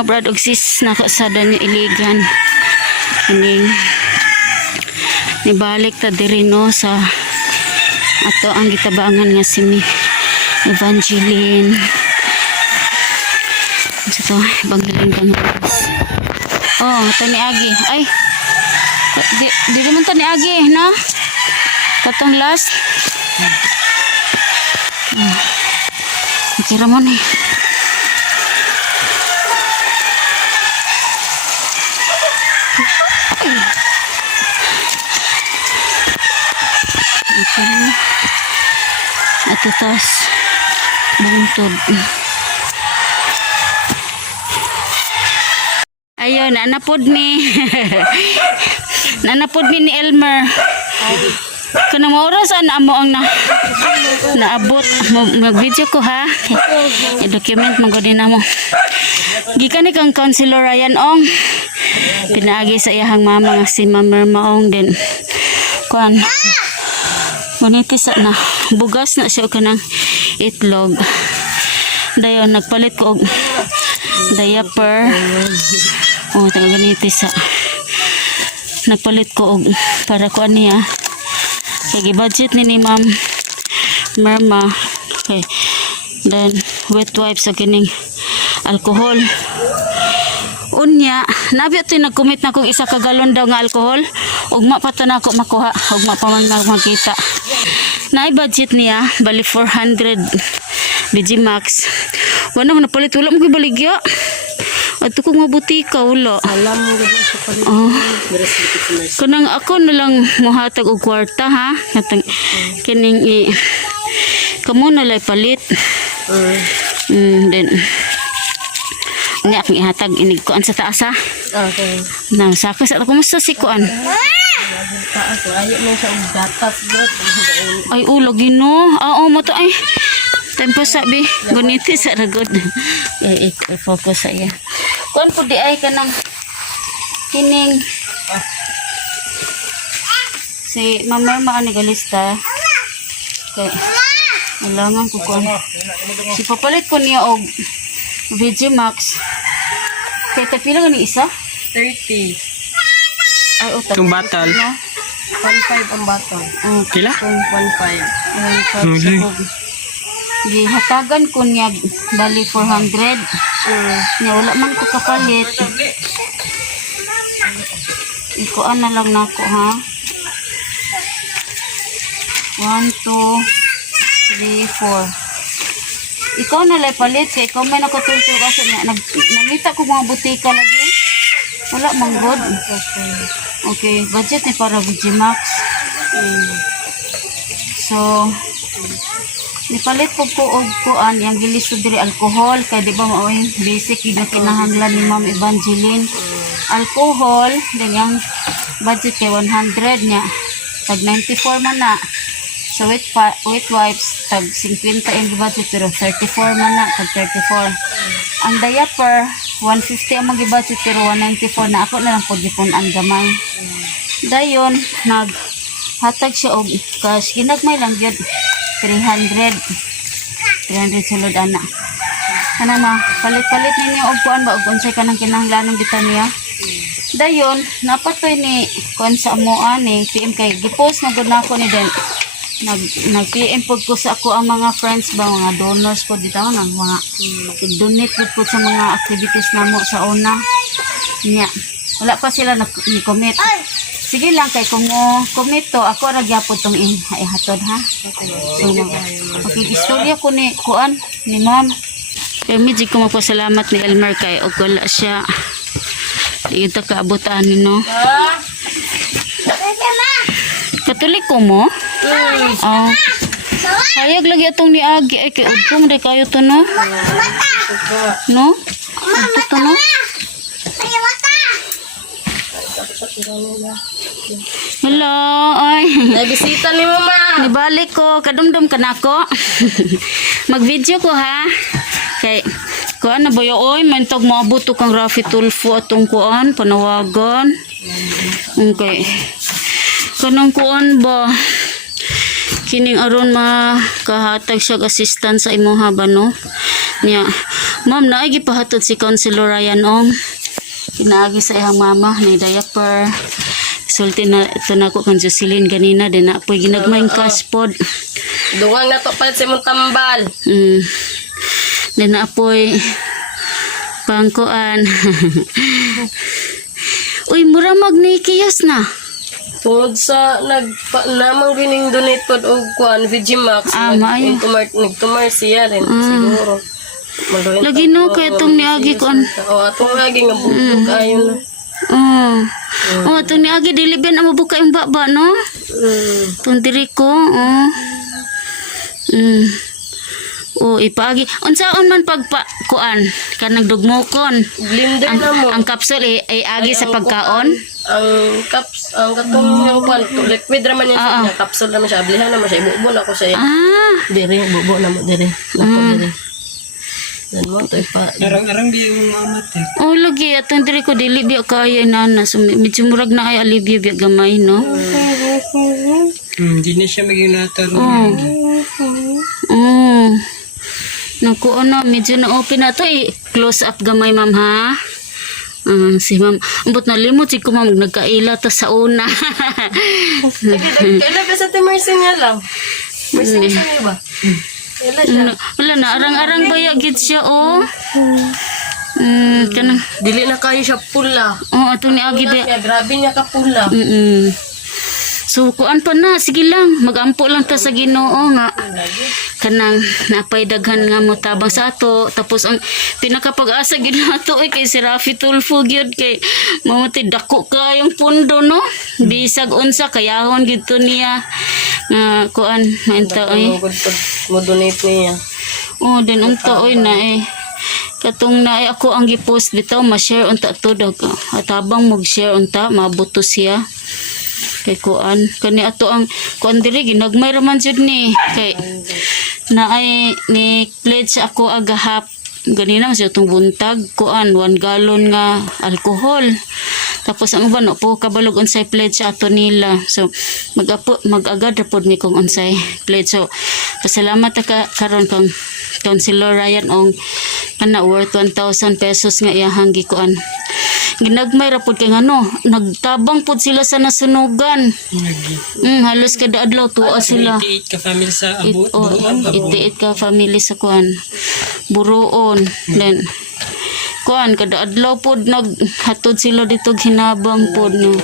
mga brad og sis nakasada niyo iligan. Ining nibalik ta diri no sa ato ang gitabangan nga si Evangeline. Ito, Evangeline Bangalas. Oh, ito ni Agi. Ay, di naman ito ni Agi, no? Katong last. Kira mo ni. At itas buntod. Ayun, nanapod ni nanapod ni Elmer. Kanang oras ana mo ang naabot mag-video ko ha. I-document mo gud na mo. Gikan ni kang Councilor Ryan Ong. Pinaagi sa iyahang mama nga si Ma'am Merma Ong din. Kuan. Bunitis na bugas na siya kanang itlog. Dayon nagpalit ko og diaper. Oh, taga ganitis sa. Nagpalit ko og para ko niya. Kaya budget ni Ma'am Merma. Okay. Then wet wipes sa kining alcohol. Unya, nabi ito nagkumit na kong isa ka galon daw nga alcohol. Ugma pa ito na ako makuha. Ugma pa man makita. Na-budget niya, bali 400 BG Max. Wala mo napalit, wala mo kibaligya. At ito kong mabutika, wala. Alam mo gano'n sa palit. Kanang ako na lang muhatag og kwarta ha. Katang kining kamo na lay palit. Then ni akong ihatag inig kuan sa taas ha. Okay. Nang sakas at kumusta si kuan? Taas, ayo mo sa gatas bot. Ay ulo gino. Oo mo to ay. Tempo sabi, guniti sa ragod. Focus sa iya. Kuan po di ay kanang kining si Mama ni galista. Okay. Alangan ko kuan. Si papalit ko niya og VG Max. Kaya tapila nga ni isa? 30. Ay, o, Itong batal. 1.5 ang batal. Kila? Kung 1.5. Okay. Gihatagan ko niya bali 400. Niya wala man ko kapalit. Ikuan na lang nako ha. 1, 2, 3, 4. Ikaw na lang palit kay ikaw may nakatultura sa niya. Nangita ko mga butika lagi. Wala mang good. Okay, budget ni para VG Max. So, nipalit po og kuan yang gilis diri alcohol kay di ba mao yung basic yun na kinahanglan ni Ma'am Evangeline. Alcohol, then yung budget kay 100 niya. Tag 94 man na. So wet wipes tag 50 ang budget pero 34 man na tag 34. Ang diaper 150 ang budget pero 194 na ako na lang pud gipon ang gamay. Dayon naghatag siya og cash ginagmay lang gyud 300 sulod ana. Kana na palit-palit ninyo og kuan ba og unsay kanang kinahanglanon bitan niya. Dayon napatoy ni kuan sa amoa ni PM kay gipost na gud nako ni den. Nag-PM po ko sa ako ang mga friends ba, mga donors po dito, ng mga donate po sa mga activities namo sa una. Nya, wala pa sila ni-commit. Sige lang kay kung commit to, ako ragyapod tong ihatod ha. So, okay, istorya ko ni kuan ni Ma'am. Kaya medyo ko mapasalamat ni Elmer kay og wala siya. Ito kaabutan ni no. Katulik ko mo? Hayag lagi atong ni Agi ay kay udkong day kayo to no? No? Ito to no? Hello, ay. Nabisita ni Mama. Nibalik ko, kadumdum ka na ko. Mag-video ko ha. Kay kuan na ba oy, mantog maabot to kang Rafi Tulfo atong kuan panawagan. Okay. Kanang kuan ba? Kining aron makahatag siya assistance sa imuha ba no? Nya, ma'am, naagi pahatod si Councilor Ryan Ong. Kinaagi sa iyang mama ni diaper. Sulti na ito na ako kang Jocelyn ganina. Din na po'y ginagmayng cash pod. Dungang na to palit sa imong tambal. Din na po'y pangkuan. Uy, mura magnikiyas na. Tungod sa namang gining donate pod og kuan Vigimax, maayo. nagtumar siya rin siguro. Maluin Lagi no, kaya itong niagi kuan. Atong lagi nga bugtog kayo na. Itong niagi, dili ben ang mabuka yung baba, no? Itong diri ko, ipaagi. Unsaon man pagpakuan, kanang dugmokon. Blender na mo. Ang kapsul ay agi sa pagkaon. Ang katong yung kuan, liquid raman yan siya, capsule raman siya, ablihan naman siya, ibubo na ko siya. Diri, bubo na mo, diri. Nako, diri. Dan mo, ito ipa. Arang-arang biya yung mamat eh. Lagi, atong diri ko, dili biya kaya nana. So, medyo murag na ay alibya biya gamay, no? Hindi na siya maging nataro. Naku, medyo na-open na to close up gamay, ma'am, ha? Si ma'am, ambot na limot, si ko ma'am, nagkaila ta sa una. Kailan ba sa Mercy niya lang? Mercy niya siya ba? Kailan siya? Wala na, arang-arang baya gid siya, kanang, Dili na kayo siya pula. atong niagi Pula biya. siya, grabe niya ka pula. So, kuan pa na, sige lang, magampo lang ta sa Ginoo nga. Kanang napay daghan nga mo tabang sa ato. Tapos ang pinakapag-asa gid nato kay si Rafi Tulfo gyud kay mamatay dako kayong pundo, no? Bisag unsa kayahon gid to niya. Nga kuan mainta Mo donate niya. din unta na katong na ako ang gipost bitaw ma-share unta to dag atabang mag-share unta mabuto siya kay kuan kani ato ang kuan diri ginagmay raman jud ni kay naay ni pledge ako agahap ganina mas itong buntag kuan 1 galon nga alcohol tapos ang uban po kabalog unsay pledge sa ato nila so mag-agad ra pod mi kung unsay pledge so pasalamat ka karon kang Councilor Ryan Ong ana worth 1,000 pesos nga iyahang gikuan ginagmay ra pod kay ngano nagtabang pod sila sa nasunugan halos kada adlaw tuwa sila 88 ka family sa Buruan. 88 ka family sa kuan Buruon then kuan kada adlaw pod naghatod sila dito hinabang pod no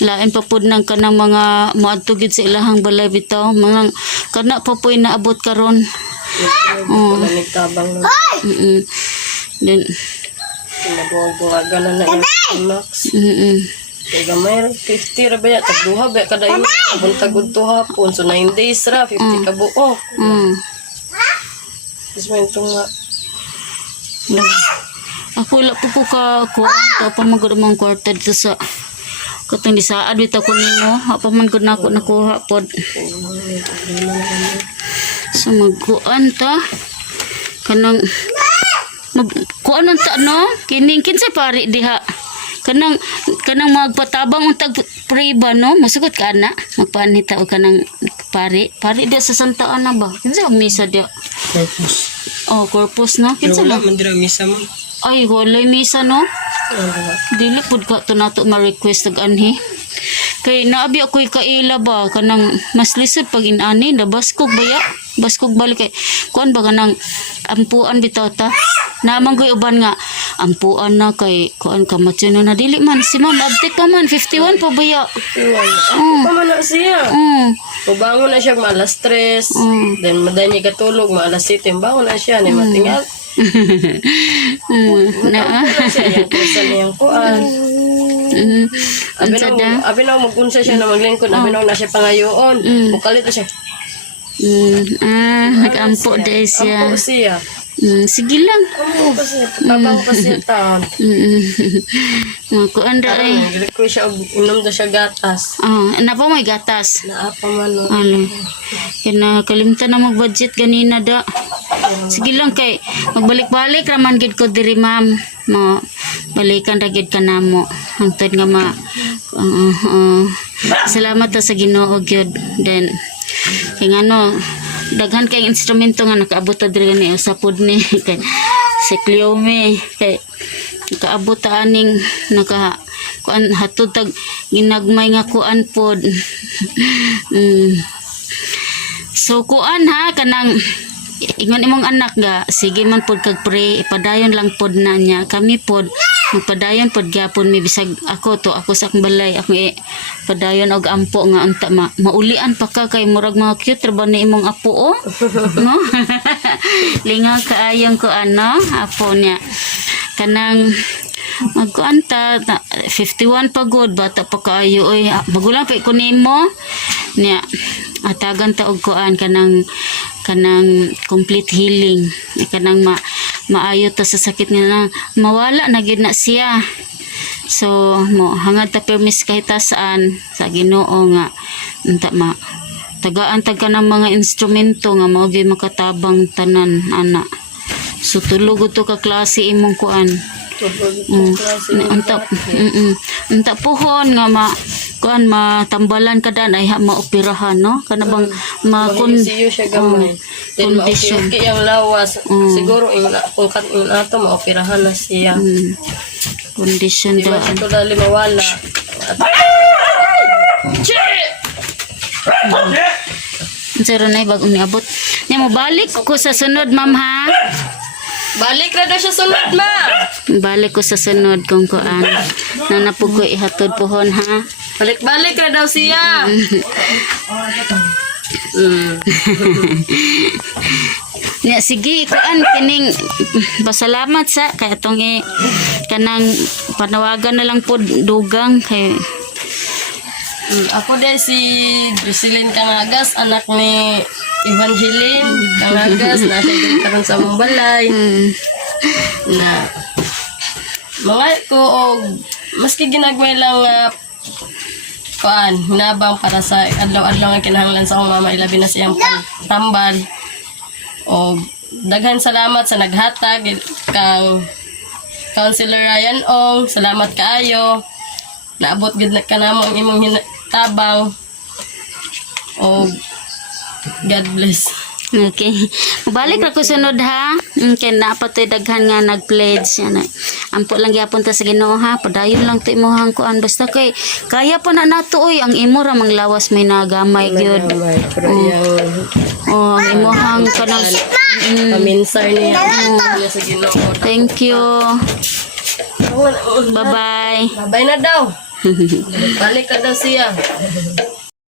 lain pa pod ng kanang mga moadto gid sa ilahang balay bitaw mga kana pa po'y naabot karon Nagtabang na. then Nabuwag-buwagan na yung Max. Kaya gamay 50 ra ba ya? Tagduha ba kada yun? Buntagod to hapon. So 9 days ra. 50 ka buo. Tapos may itong nga. ako wala po ko ka pamagod mga kwarta dito sa katong di saad bitaw ko nimo apamangod na ako nakuha pod so magkuan ta kanang magkuan ta no kining kinsay pari diha kanang magpatabang untag priba no masugot ka na magpanita og kanang pari dia sa Santa Ana ba kinsay ang misa dia corpus no Pero kinsay wala ba man dira misa mo. ay walay misa no dili pud ka to nato ma-request og anhi kay naabi ako'y kaila ba kanang mas lisod pag inani na baskog balik kay kuan ba kanang ampuan bitaw ta naman ko'y uban nga ampuan na kay kuan ka matino na dili man si ma'am abtek pa man 51 pa baya Ako pa man na siya. Bangon na siya maalas 3. Then maday niya katulog maalas 7. Bangon na siya. Ni matingal. na Siya yung presa niyang kuan. Abi na magunsa siya na maglingkod. Abi na siya pangayoon. Bukalit na siya. nag-ampo dahil siya Ampo siya. sige lang Ampo pa siya. Tabang pa siya taon. kuan ra ay Request siya. Inom na siya gatas. ano pa may gatas Naapa man. kinakalimtan na mag-budget ganina da sige lang kay magbalik-balik raman gid ko diri ma'am mo balikan ra gid ka namo hangtod nga salamat ta sa Ginoo gyud then kay ngano daghan kay instrumento nga nakaabot ta diri ni sa pod ni kay si Cleome kay nakaabot ta aning naka kuan hatod tag ginagmay nga kuan pod. So kuan ha kanang ingon imong anak ga sige man pod kag pray ipadayon lang pod na niya kami pod magpadayon pod gyapon mi bisag ako sa akong balay ako padayon og ampo nga unta maulian pa ka kay murag mga cute ra ba ni imong apo no lingaw kaayong ko ano apo niya kanang magkuanta 51 pa god bata pa kaayo oy bagulang pa ko nimo niya atagan ta og kuan kanang complete healing kanang maayo ta sa sakit nga na mawala na gyud na siya so mo hangad ta permis kahit saan sa Ginoo nga unta tagaan tag kanang mga instrumento nga mao gyud makatabang tanan ana so tulog to ka klase imong kuan unta puhon nga kuan matambalan kada ay maoperahan no kana bang siyo siya gamay then maoperahan yung lawas siguro yung ato maoperahan na siya condition diba da ito dali mawala zero na bagong niabot niya mo balik ko sa sunod ma'am ha. Balik na daw siya sunod ma. Balik ko sa sunod kung kuan. Nanapog ko ihatod pohon ha. Balik na daw siya. Ya sige kuan kining pasalamat sa kay atong kanang panawagan na lang pod dugang kay ako din si Jocelyn Kangagas, anak ni Evangeline Kangagas, nasa din karon sa among balay. Na mga ko og maski ginagmay lang kuan hinabang para sa adlaw-adlaw nga kinahanglan sa akong mama ilabi na siyang tambal. Og daghan salamat sa naghatag kang Councilor Ryan Ong, salamat kaayo. Naabot gid na kanamo ang imong tabang. Oh, God bless. Okay. Balik ra ko sunod ha. Kay napatoy daghan nga nag-pledge yan. Ampo lang gyapon ta sa Ginoo ha. Padayon lang to imong kuan basta kay kaya pa na nato oy ang imo ra manglawas may nagamay gyud. Oh, ang imong kanang paminsar niya sa Ginoo. Thank you. Bye-bye. Bye na daw. Balik na daw siya.